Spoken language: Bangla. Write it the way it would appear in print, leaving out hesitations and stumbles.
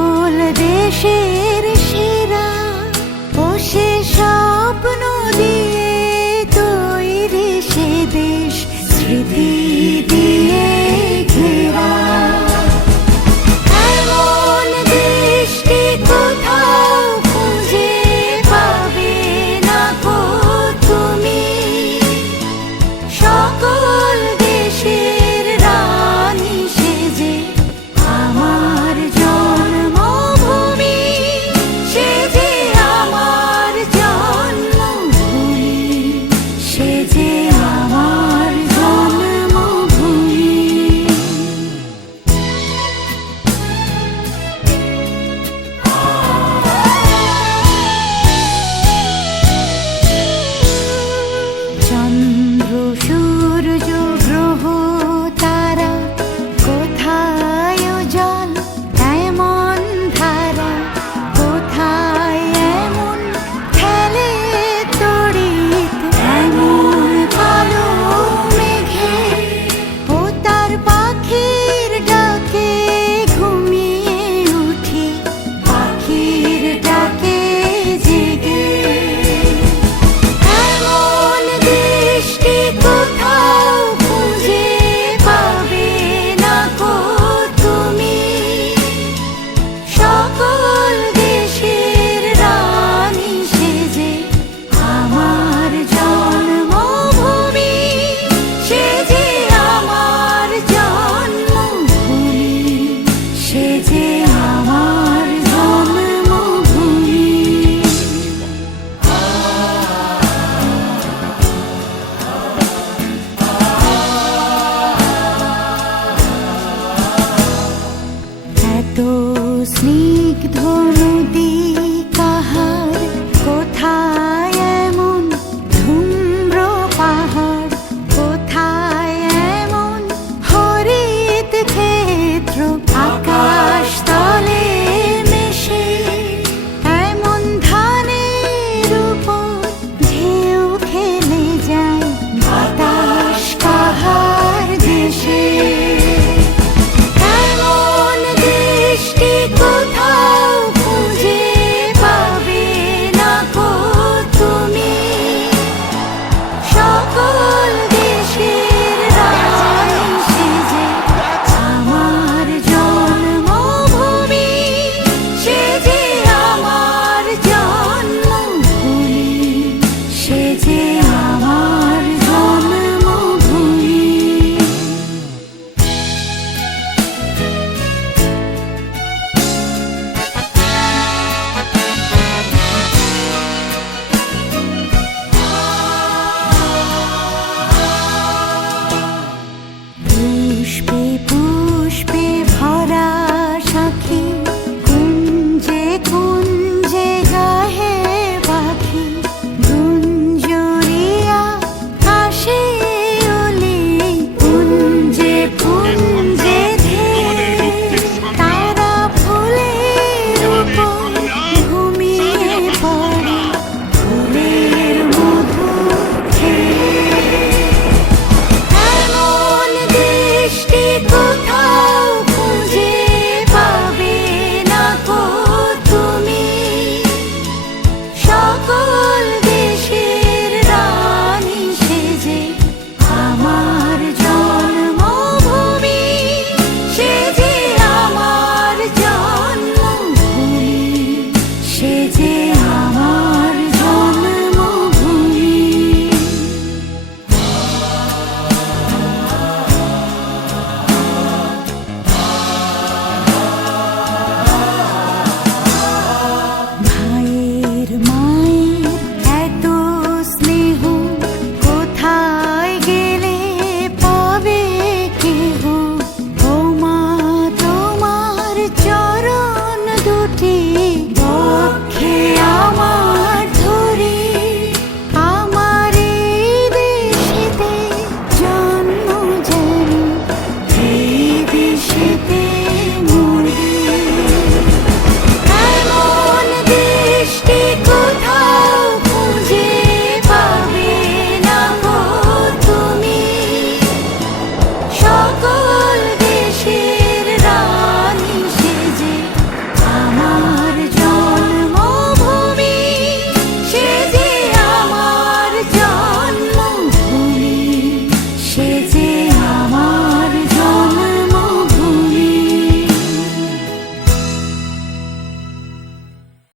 সকল দেশের সেরা ও সে স্বপ্ন দিয়ে তৈরি সে দেশ স্মৃতি দিয়ে ঘেরা। এমন দেশটি কোথাও খুঁজে পাবে না গো তুমি, সকল দেশের রানী সেজে আমার জন্মভূমি, সেজে আমার জন্মভূমি, সেজে আমার জন্মভূমি। চন্দ্র সূর্য গ্রহ তারা কোথায় জল এমন ধারা, কোথায় এমন খেলে তড়িৎ এমন কালো মেঘে, ও তার পাখির ডাকে ঘুমিয়ে উঠি, পাখির ডাকে জেগে। এমন দেশটি কোথাও খুঁজে পাবে না গো তুমি, সকল দেশের রানী সেজে আমার জন্মভূমি, সেজে আমার জন্মভূমি, সেজে আমার জন্মভূমি। এত স্নিগ্ধ নদী